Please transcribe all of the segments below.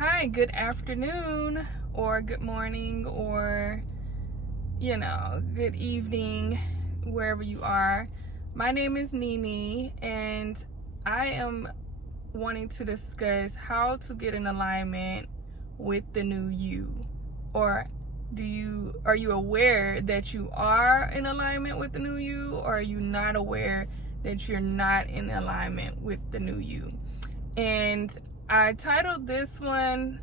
Hi, good afternoon, or good morning, or good evening, wherever you are. My name is Nini, and I am wanting to discuss how to get in alignment with the new you. Or are you aware that you are in alignment with the new you, or are you not aware that you're not in alignment with the new you? And I titled this one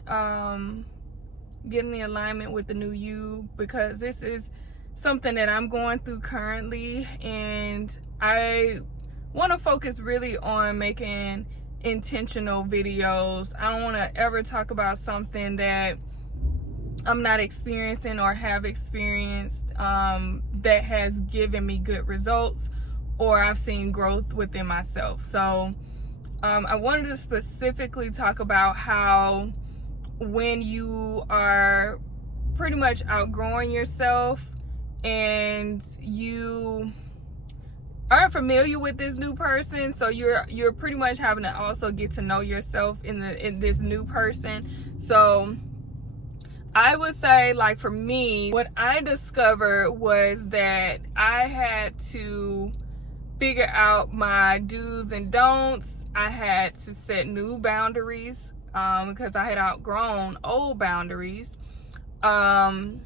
Getting in Alignment with the New You because this is something that I'm going through currently, and I want to focus really on making intentional videos. I don't want to ever talk about something that I'm not experiencing or have experienced that has given me good results or I've seen growth within myself. So I wanted to specifically talk about how when you are pretty much outgrowing yourself and you aren't familiar with this new person, so you're pretty much having to also get to know yourself in this new person. So I would say, like, for me, what I discovered was that I had to figure out my do's and don'ts. I had to set new boundaries because I had outgrown old boundaries. And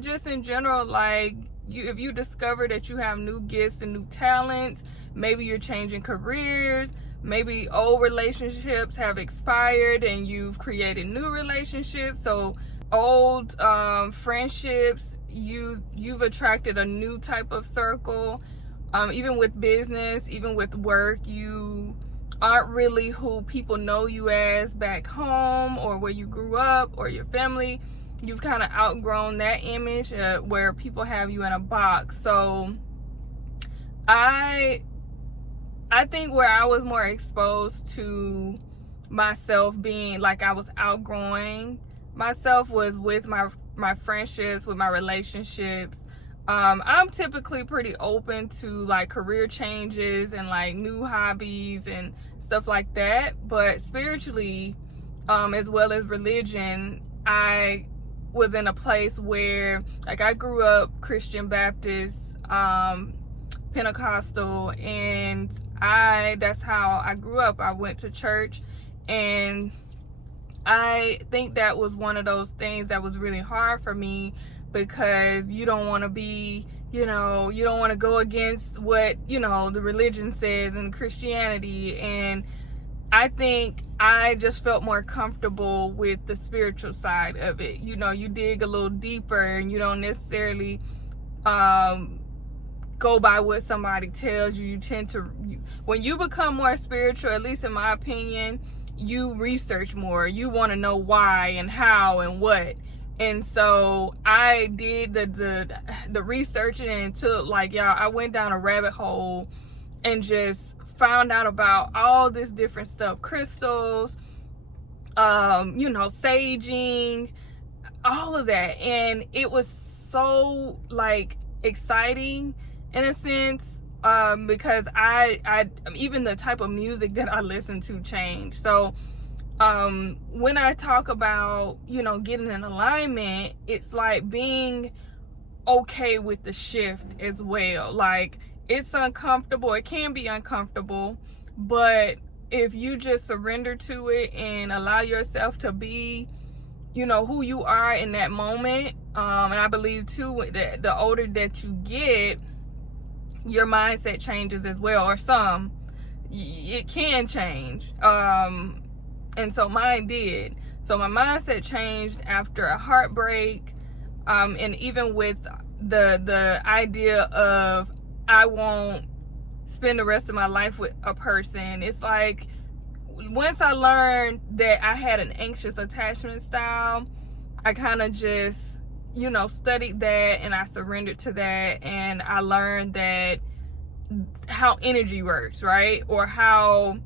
just in general, like, if you discover that you have new gifts and new talents, maybe you're changing careers, maybe old relationships have expired and you've created new relationships. So old friendships, you've attracted a new type of circle. Even with business, even with work, you aren't really who people know you as back home or where you grew up or your family. You've kind of outgrown that image where people have you in a box. So I think where I was more exposed to myself being like I was outgrowing myself was with my friendships, with my relationships. I'm typically pretty open to like career changes and like new hobbies and stuff like that. But spiritually, as well as religion, I was in a place where, like, I grew up Christian Baptist, Pentecostal, and that's how I grew up. I went to church, and I think that was one of those things that was really hard for me, because you don't want to be, you don't want to go against what, the religion says and Christianity. And I think I just felt more comfortable with the spiritual side of it. You dig a little deeper and you don't necessarily go by what somebody tells you. You tend to, when you become more spiritual, at least in my opinion, you research more. You want to know why and how and what. And so I did the researching, and took, like, y'all, I went down a rabbit hole and just found out about all this different stuff, crystals, saging, all of that. And it was so, like, exciting in a sense, because I even the type of music that I listen to changed. So when I talk about, getting in alignment, it's like being okay with the shift as well. Like, it's uncomfortable. It can be uncomfortable, but if you just surrender to it and allow yourself to be, who you are in that moment. And I believe too that the older that you get, your mindset changes as well, or it can change. And so mine did. So my mindset changed after a heartbreak. And even with the idea of, I won't spend the rest of my life with a person. It's like, once I learned that I had an anxious attachment style, I kind of just, studied that, and I surrendered to that. And I learned that how energy works, right? Or how,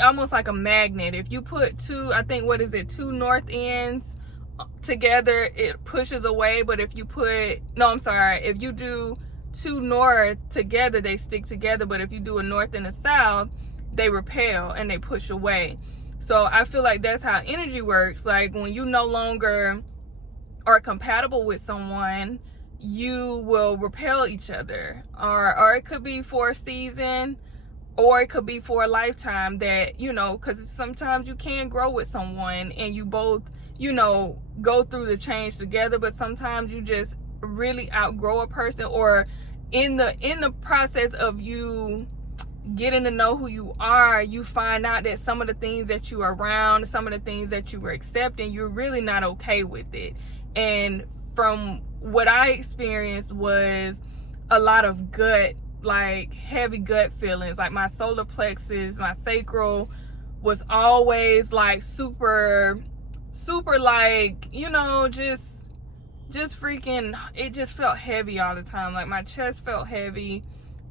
almost like a magnet, if you put two north ends together, it pushes away. But if you do two north together, they stick together. But if you do a north and a south, they repel and they push away. So I feel like that's how energy works. Like when you no longer are compatible with someone, you will repel each other, or it could be for a season, or it could be for a lifetime, that, you know, because sometimes you can grow with someone and you both, you know, go through the change together, but sometimes you just really outgrow a person, or in the process of you getting to know who you are, you find out that some of the things that you are around, some of the things that you were accepting, you're really not okay with it. And from what I experienced was a lot of gut, like heavy gut feelings. Like my solar plexus, my sacral was always like super like, you know, just freaking, it just felt heavy all the time. Like my chest felt heavy,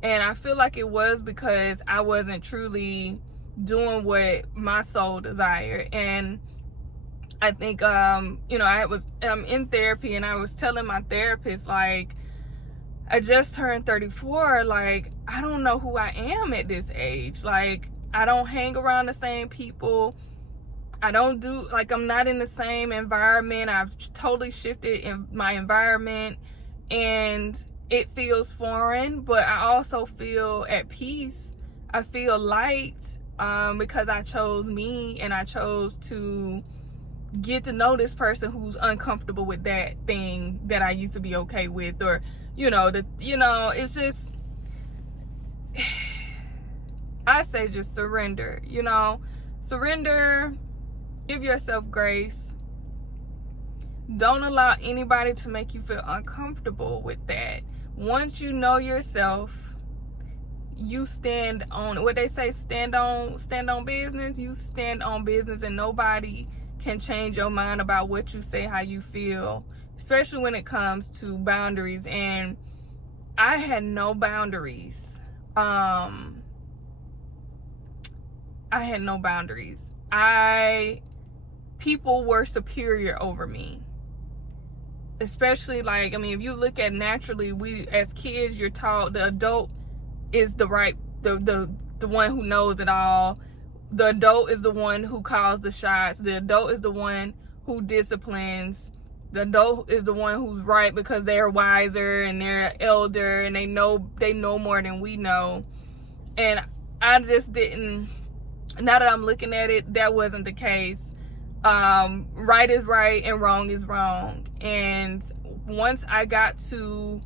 and I feel like it was because I wasn't truly doing what my soul desired. And I think you know, I'm in therapy, and I was telling my therapist, like, I just turned 34. Like, I don't know who I am at this age. Like, I don't hang around the same people. I don't do, like, I'm not in the same environment. I've totally shifted in my environment, and it feels foreign, but I also feel at peace. I feel light because I chose me, and I chose to get to know this person who's uncomfortable with that thing that I used to be okay with, or, you know, it's just, I say just surrender, you know, surrender, give yourself grace. Don't allow anybody to make you feel uncomfortable with that. Once you know yourself, you stand on what they say, stand on business. You stand on business, and nobody can change your mind about what you say, how you feel, especially when it comes to boundaries. And I had no boundaries. I had no boundaries. People were superior over me. Especially, like, I mean, if you look at naturally, we as kids, you're taught the adult is the one who knows it all. The adult is the one who calls the shots. The adult is the one who disciplines. The adult is the one who's right because they're wiser and they're elder and they know more than we know. And I just didn't, now that I'm looking at it, that wasn't the case. Right is right and wrong is wrong. And once I got to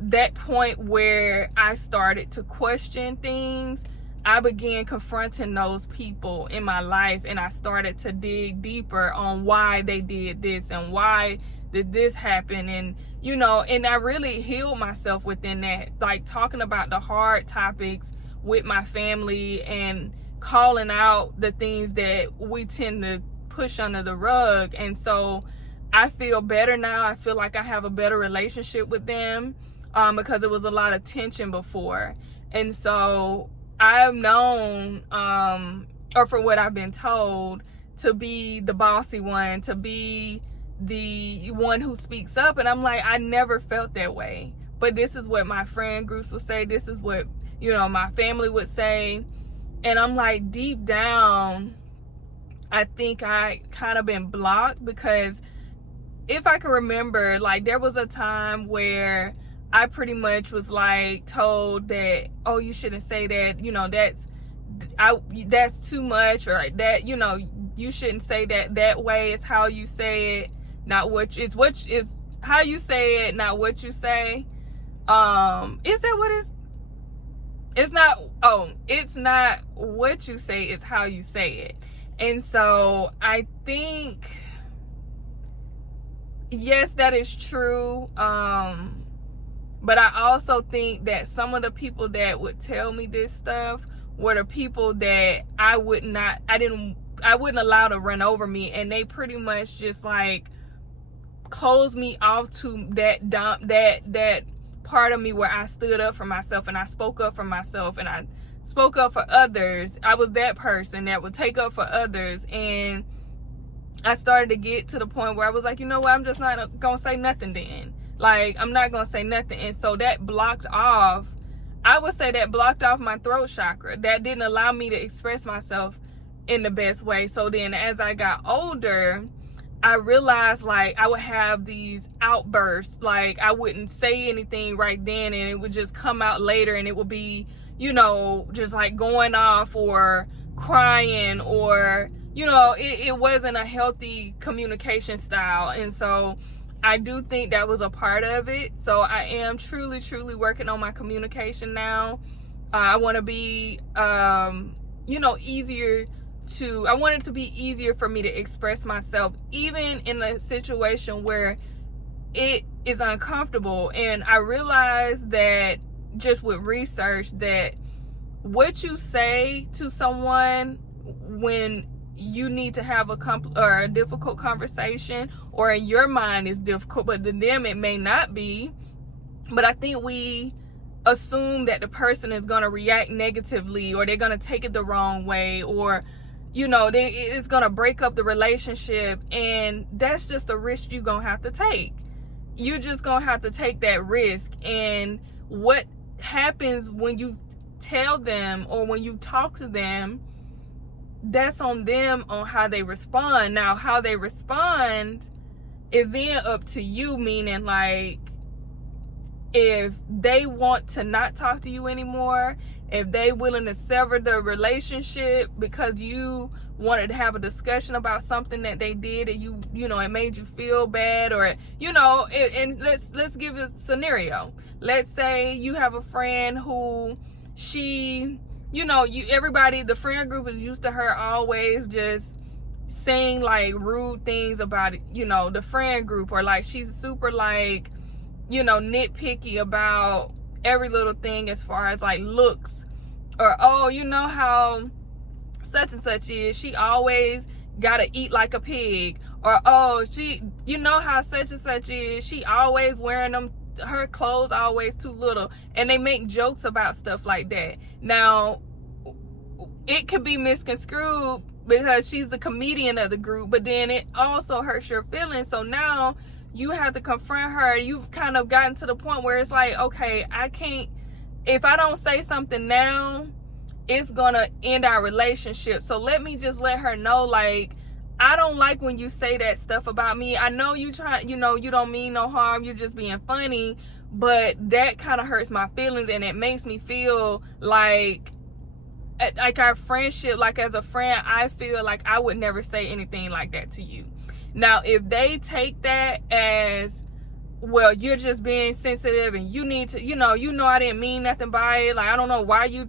that point where I started to question things, I began confronting those people in my life, and I started to dig deeper on why they did this and why did this happen. And, you know, and I really healed myself within that, like talking about the hard topics with my family and calling out the things that we tend to push under the rug. And so I feel better now. I feel like I have a better relationship with them because it was a lot of tension before. And so I've known, or from what I've been told, to be the bossy one, to be the one who speaks up. And I'm like, I never felt that way. But this is what my friend groups would say. This is what, you know, my family would say. And I'm like, deep down, I think I kind of been blocked, because if I can remember, like, there was a time where I pretty much was like told that, oh, you shouldn't say that, you know, that's too much, or that, you know, you shouldn't say that way. It's how you say it, not what is how you say it, not what you say. Is that what it's not? Oh, it's not what you say, it's how you say it. And so I think, yes, that is true. But I also think that some of the people that would tell me this stuff were the people that I wouldn't allow to run over me. And they pretty much just like closed me off to that part of me where I stood up for myself and I spoke up for myself and I spoke up for others. I was that person that would take up for others. And I started to get to the point where I was like, you know what, I'm just not gonna say nothing then. Like, I'm not gonna say nothing. And so that blocked off, I would say that blocked off my throat chakra. That didn't allow me to express myself in the best way. So then as I got older, I realized like I would have these outbursts, like I wouldn't say anything right then and it would just come out later, and it would be, you know, just like going off or crying, or, you know, it wasn't a healthy communication style. And so I do think that was a part of it. So I am truly working on my communication now. I want to be, you know, I want it to be easier for me to express myself, even in a situation where it is uncomfortable. And I realized that just with research, that what you say to someone when you need to have a difficult conversation, or in your mind is difficult, but to them it may not be. But I think we assume that the person is going to react negatively, or they're going to take it the wrong way, or, you know, it's going to break up the relationship. And that's just a risk you're going to have to take. You just going to have to take that risk. And what happens when you tell them or when you talk to them, that's on them, on how they respond. Now, how they respond is then up to you, meaning like, if they want to not talk to you anymore, if they willing to sever the relationship because you wanted to have a discussion about something that they did and you know, it made you feel bad, or, you know, and let's give a scenario. Let's say you have a friend who she, you know, everybody, the friend group is used to her always just saying like rude things about, you know, the friend group, or like she's super like, you know, nitpicky about every little thing as far as like looks, or, oh, you know how such and such is, she always gotta eat like a pig, or, oh, she, you know how such and such is, she always wearing them, her clothes always too little. And they make jokes about stuff like that. Now, it could be misconstrued because she's the comedian of the group, but then it also hurts your feelings. So now you have to confront her. You've kind of gotten to the point where it's like, okay, I can't, if I don't say something now, it's gonna end our relationship. So let me just let her know, like, I don't like when you say that stuff about me. I know you try, you know, you don't mean no harm, you're just being funny, but that kind of hurts my feelings, and it makes me feel like our friendship, like as a friend, I feel like I would never say anything like that to you. Now, if they take that as, well, you're just being sensitive and you need to, you know I didn't mean nothing by it, like, I don't know why you,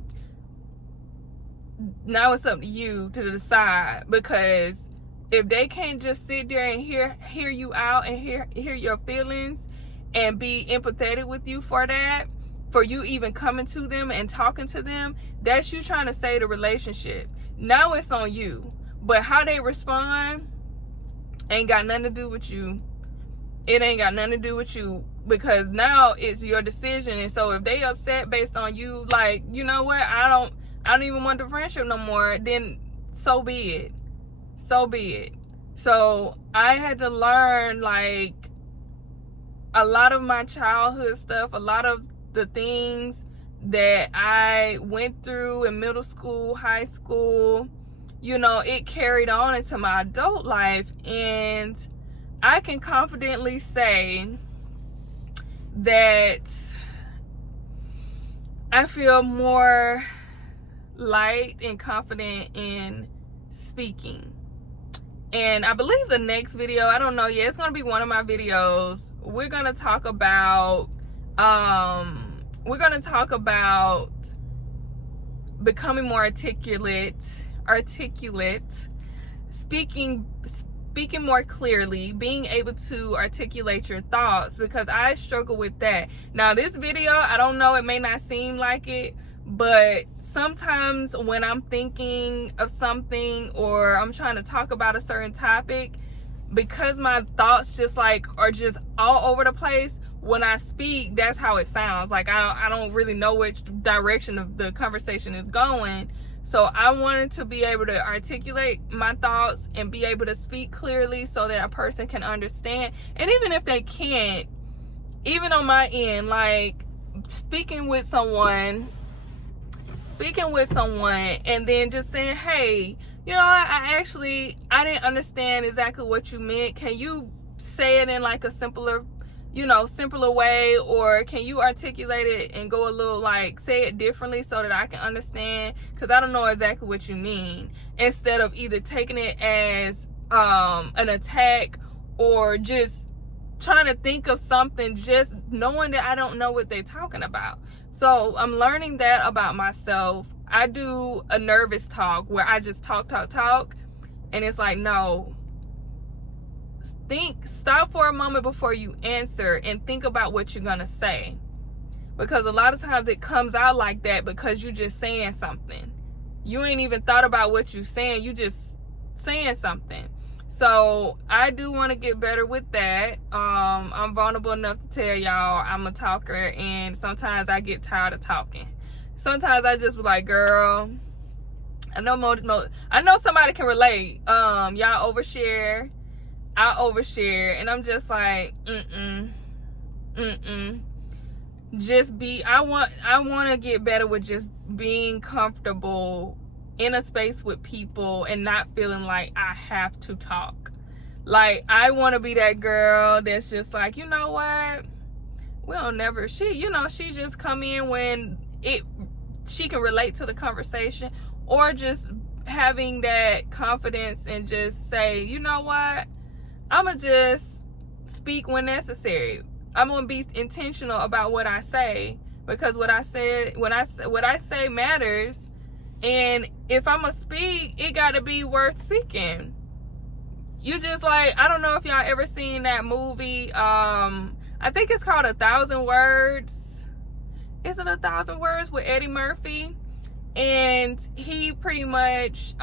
now it's up to you to decide. Because if they can't just sit there and hear you out and hear your feelings and be empathetic with you for that, for you even coming to them and talking to them, that's you trying to save the relationship. Now it's on you. But how they respond ain't got nothing to do with you. It ain't got nothing to do with you, because now it's your decision. And so if they upset based on you, like, you know what, I don't even want the friendship no more, then so be it. So be it. So I had to learn, like, a lot of my childhood stuff, a lot of the things that I went through in middle school, high school, you know, it carried on into my adult life. And I can confidently say that I feel more light and confident in speaking. And I believe the next video, I don't know yet, it's going to be one of my videos. We're going to talk about becoming more articulate, speaking more clearly, being able to articulate your thoughts, because I struggle with that. Now, this video, I don't know, it may not seem like it, but sometimes when I'm thinking of something or I'm trying to talk about a certain topic, because my thoughts just like are just all over the place, when I speak, that's how it sounds. Like I don't really know which direction of the conversation is going. So I wanted to be able to articulate my thoughts and be able to speak clearly so that a person can understand. And even if they can't, even on my end, like speaking with someone and then just saying, hey, you know, I didn't understand exactly what you meant. Can you say it in like a simpler way, or can you articulate it and go a little, like, say it differently so that I can understand, because I don't know exactly what you mean, instead of either taking it as an attack or just trying to think of something, just knowing that I don't know what they're talking about. So I'm learning that about myself. I do a nervous talk where I just talk, and it's like, no, stop for a moment before you answer and think about what you're gonna say, because a lot of times it comes out like that because you're just saying something. You ain't even thought about what you're saying, you just saying something. So I do want to get better with that. I'm vulnerable enough to tell y'all I'm a talker, and sometimes I get tired of talking. Sometimes I just be like, girl, I know somebody can relate. Y'all overshare, I overshare, and I'm just like, I want to get better with just being comfortable in a space with people and not feeling like I have to talk. Like, I want to be that girl that's just like, you know what, she just come in when she can relate to the conversation, or just having that confidence and just say, you know what, I'ma just speak when necessary. I'm gonna be intentional about what I say, because what I say matters. And if I'm gonna speak, it gotta be worth speaking. You just, like, I don't know if y'all ever seen that movie. I think it's called 1,000 Words. Is it 1,000 Words with Eddie Murphy? And he pretty much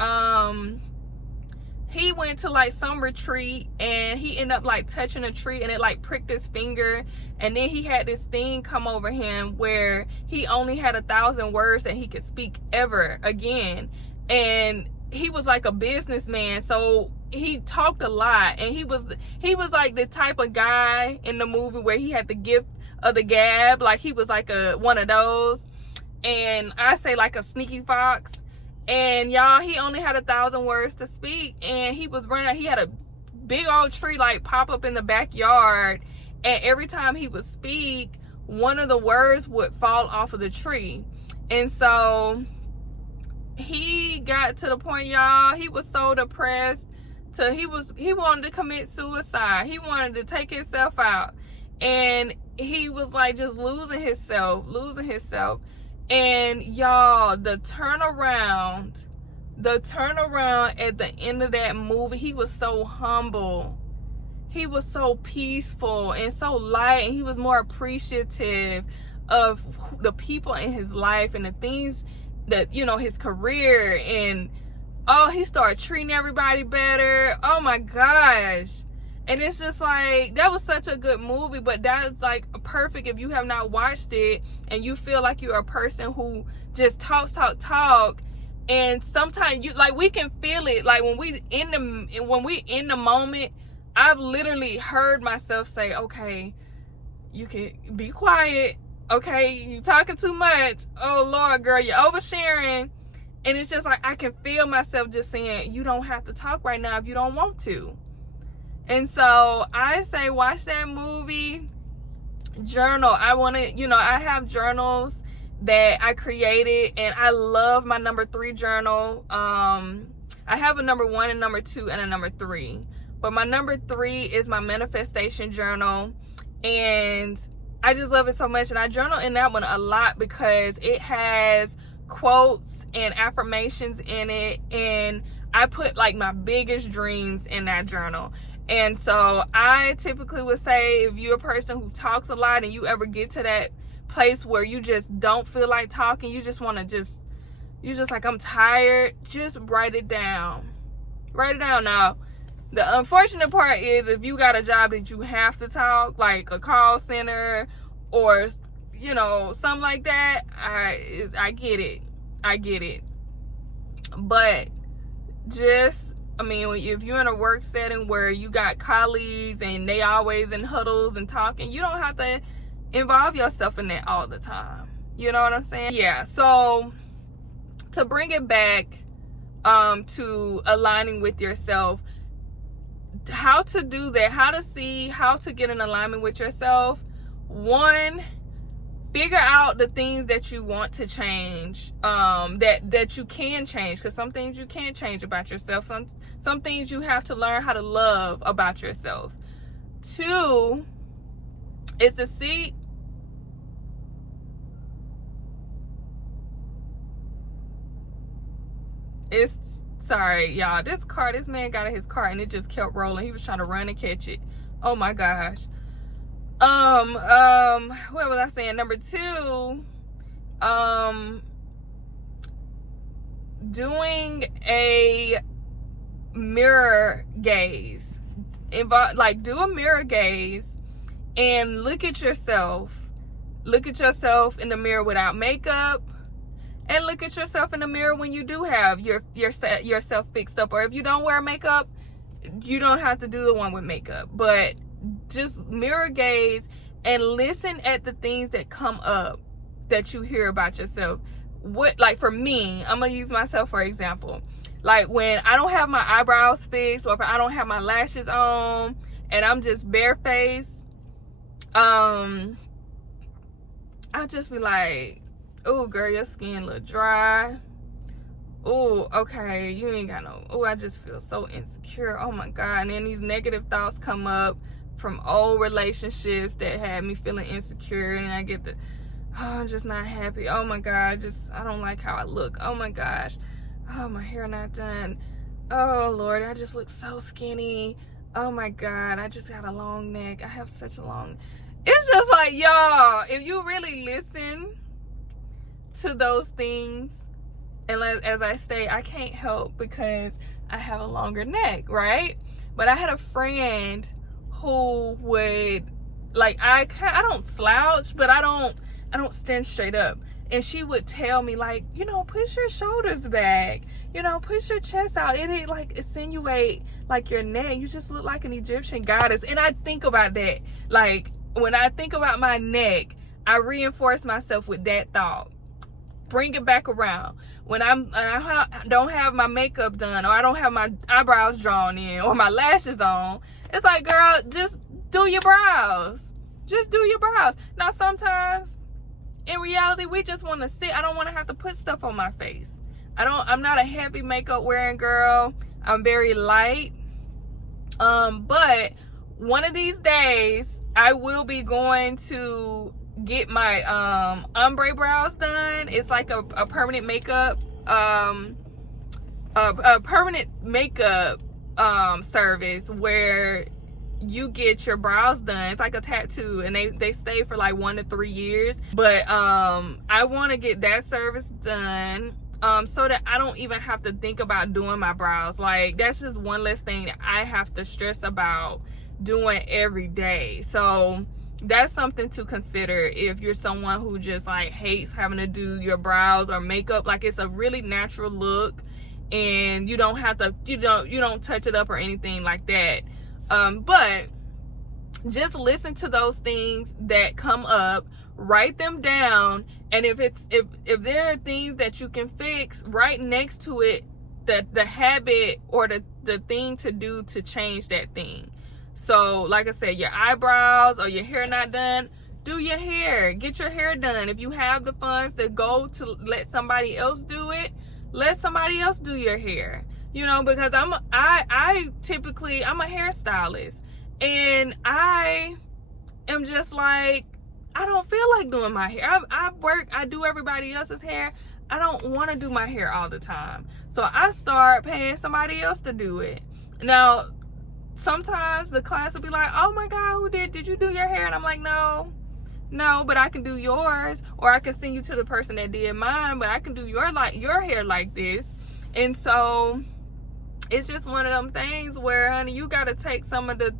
he went to like some retreat, and he ended up like touching a tree, and it like pricked his finger, and then he had this thing come over him where he only had 1,000 words that he could speak ever again. And he was like a businessman, so he talked a lot, and he was like the type of guy in the movie where he had the gift of the gab, like he was like one of those, and I say like a sneaky fox. And y'all, he only had 1,000 words to speak, and he was running. He had a big old tree like pop up in the backyard, and every time he would speak, one of the words would fall off of the tree. And so he got to the point, y'all, he was so depressed he wanted to commit suicide. He wanted to take himself out, and he was like just losing himself. And y'all, the turnaround at the end of that movie, he was so humble. He was so peaceful and so light, and he was more appreciative of the people in his life and the things that, his career, and he started treating everybody better. Oh my gosh. And it's just like, that was such a good movie, but that's like perfect if you have not watched it and you feel like you're a person who just talks. And sometimes we can feel it. Like when we in the moment, I've literally heard myself say, okay, you can be quiet. Okay, you talking too much. Oh Lord, girl, you're oversharing. And it's just like, I can feel myself just saying, you don't have to talk right now if you don't want to. And so I say, watch that movie, journal. I have journals that I created, and I love my number 3 journal. I have a number 1 and number 2 and a number 3. But my number 3 is my manifestation journal. And I just love it so much. And I journal in that one a lot because it has quotes and affirmations in it. And I put like my biggest dreams in that journal. And so I typically would say, if you're a person who talks a lot and you ever get to that place where you just don't feel like talking, you just want to you're just like, I'm tired, just write it down. Write it down. Now, the unfortunate part is if you got a job that you have to talk, like a call center or, something like that, I get it. But if you're in a work setting where you got colleagues and they always in huddles and talking, you don't have to involve yourself in that all the time. You know what I'm saying? Yeah, so to bring it back, to aligning with yourself. How to do that, how to get in alignment with yourself. One, figure out the things that you want to change, that you can change, because some things you can't change about yourself. Some things you have to learn how to love about yourself. Two is to see sorry y'all, this man got in his car and it just kept rolling. He was trying to run and catch it. Oh my gosh. What was I saying? Number two, doing a mirror gaze. Do a mirror gaze and look at yourself in the mirror without makeup, and look at yourself in the mirror when you do have yourself fixed up. Or if you don't wear makeup, you don't have to do the one with makeup, but just mirror gaze and listen at the things that come up that you hear about yourself. Like for me, I'm gonna use myself for example. Like when I don't have my eyebrows fixed, or if I don't have my lashes on and I'm just barefaced, I'll just be like, oh girl, your skin look dry. Oh, okay, you ain't got no, oh, I just feel so insecure. Oh my God. And then these negative thoughts come up from old relationships that had me feeling insecure, and I get I'm just not happy. Oh my God, I don't like how I look. Oh my gosh. Oh, my hair not done. Oh Lord, I just look so skinny. Oh my God, I just got a long neck. I have such a long, it's just like, y'all, if you really listen to those things, and as I say, I can't help because I have a longer neck, right? But I had a friend who would, like, I don't slouch, but I don't stand straight up. And she would tell me, like, you know, push your shoulders back, you know, push your chest out. It ain't like insinuate like your neck. You just look like an Egyptian goddess. And I think about that. Like, when I think about my neck, I reinforce myself with that thought. Bring it back around. When I don't have my makeup done, or I don't have my eyebrows drawn in, or my lashes on, it's like, girl, just do your brows. Just do your brows. Now, sometimes, in reality, we just want to sit. I don't want to have to put stuff on my face. I'm not a heavy makeup wearing girl. I'm very light. But one of these days, I will be going to get my ombre brows done. It's like a permanent makeup service where you get your brows done. It's like a tattoo, and they stay for like 1 to 3 years. But I want to get that service done so that I don't even have to think about doing my brows. Like, that's just one less thing that I have to stress about doing every day. So that's something to consider if you're someone who just like hates having to do your brows or makeup. Like, it's a really natural look, and you don't have to, you don't touch it up or anything like that. But just listen to those things that come up, write them down, and if there are things that you can fix, right next to it the habit or the thing to do to change that thing. So like I said, your eyebrows or your hair not done, do your hair. Get your hair done. If you have the funds to go to let somebody else do it, let somebody else do your hair. You know, because I typically, I'm a hairstylist, and I am just like, I don't feel like doing my hair. I do everybody else's hair. I don't want to do my hair all the time. So I start paying somebody else to do it. Now, sometimes the clients will be like, oh my God, did you do your hair? And I'm like, no, but I can do yours, or I can send you to the person that did mine, but I can do your hair like this. And so it's just one of them things where, honey, you got to take some of the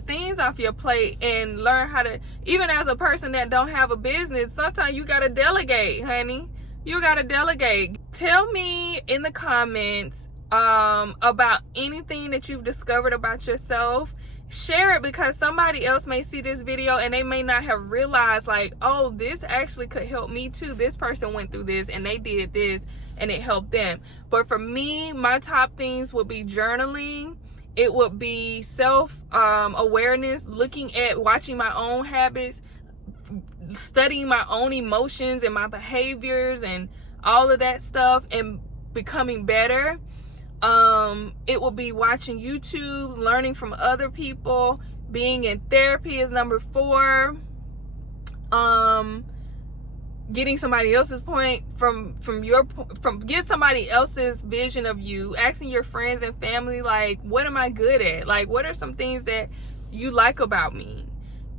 things off your plate and learn how to, even as a person that don't have a business, sometimes you got to delegate, honey. You got to delegate. Tell me in the comments about anything that you've discovered about yourself. Share it, because somebody else may see this video and they may not have realized, like, oh, this actually could help me too. This person went through this and they did this, and it helped them. But for me, my top things would be journaling. It would be self-awareness, watching my own habits, studying my own emotions and my behaviors and all of that stuff, and becoming better. It will be watching YouTubes, learning from other people. Being in therapy is number 4. Getting somebody else's point get somebody else's vision of you. Asking your friends and family, like, what am I good at? Like, what are some things that you like about me?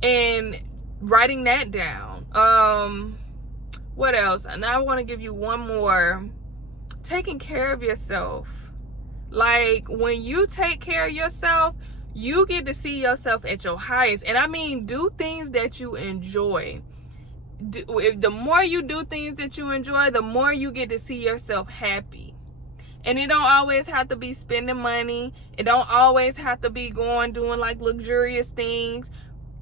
And writing that down. What else? And I want to give you one more. Taking care of yourself. Like, when you take care of yourself, you get to see yourself at your highest. And I mean, do things that you enjoy. The more you do things that you enjoy, the more you get to see yourself happy. And it don't always have to be spending money. It don't always have to be doing like luxurious things.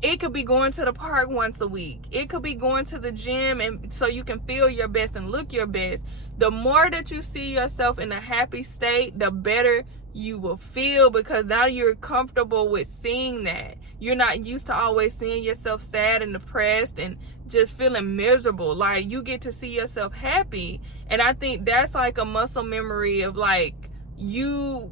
It could be going to the park once a week. It could be going to the gym, and so you can feel your best and look your best. The more that you see yourself in a happy state, the better you will feel, because now you're comfortable with seeing that. You're not used to always seeing yourself sad and depressed and just feeling miserable. Like, you get to see yourself happy. And I think that's like a muscle memory of like, you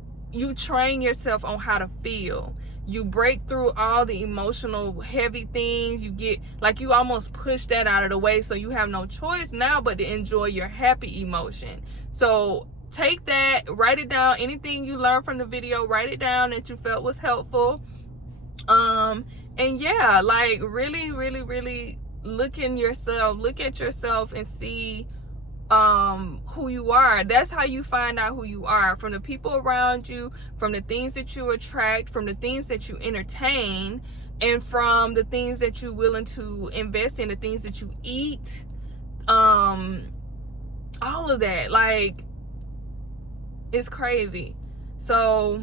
train yourself on how to feel. You break through all the emotional heavy things. You almost push that out of the way, so you have no choice now but to enjoy your happy emotion. So take that, write it down. Anything you learned from the video, write it down that you felt was helpful. And yeah, like, really, really, really look at yourself and see who you are. That's how you find out who you are, from the people around you, from the things that you attract, from the things that you entertain, and from the things that you're willing to invest in, the things that you eat, all of that. Like, it's crazy. So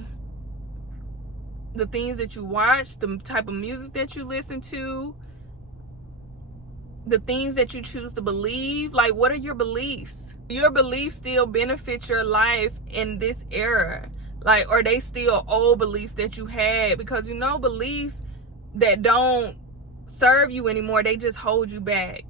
the things that you watch, the type of music that you listen to, the things that you choose to believe, like, what are your beliefs? Your beliefs still benefit your life in this era? Like, are they still old beliefs that you had? Because, beliefs that don't serve you anymore, they just hold you back.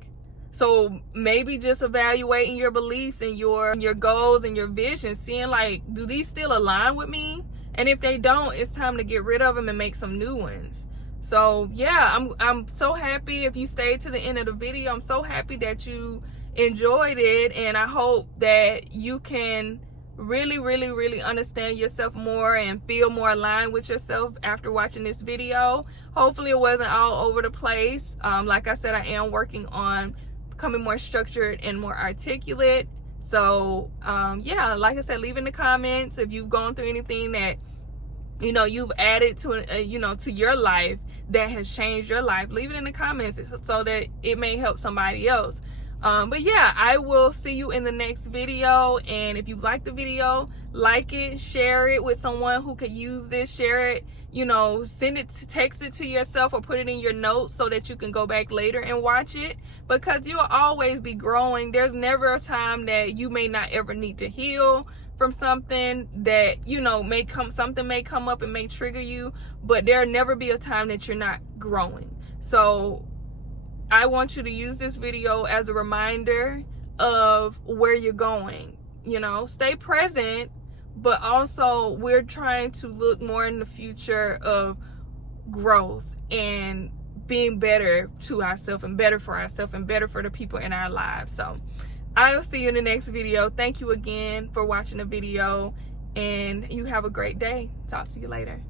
So maybe just evaluating your beliefs and your goals and your vision, seeing like, do these still align with me? And if they don't, it's time to get rid of them and make some new ones. So yeah, I'm so happy if you stayed to the end of the video. I'm so happy that you enjoyed it, and I hope that you can really, really, really understand yourself more and feel more aligned with yourself after watching this video. Hopefully it wasn't all over the place. Like I said, I am working on becoming more structured and more articulate. So yeah, like I said, leave in the comments if you've gone through anything that you've added to to your life that has changed your life. Leave it in the comments so that it may help somebody else. But yeah, I will see you in the next video. And if you like the video, like it, share it with someone who could use this. Share it, text it to yourself or put it in your notes so that you can go back later and watch it, because you'll always be growing. There's never a time that you may not ever need to heal from something that something may come up and may trigger you, but there'll never be a time that you're not growing. So I want you to use this video as a reminder of where you're going. Stay present, but also we're trying to look more in the future of growth and being better to ourselves and better for ourselves and better for the people in our lives. So I'll see you in the next video. Thank you again for watching the video, and you have a great day. Talk to you later.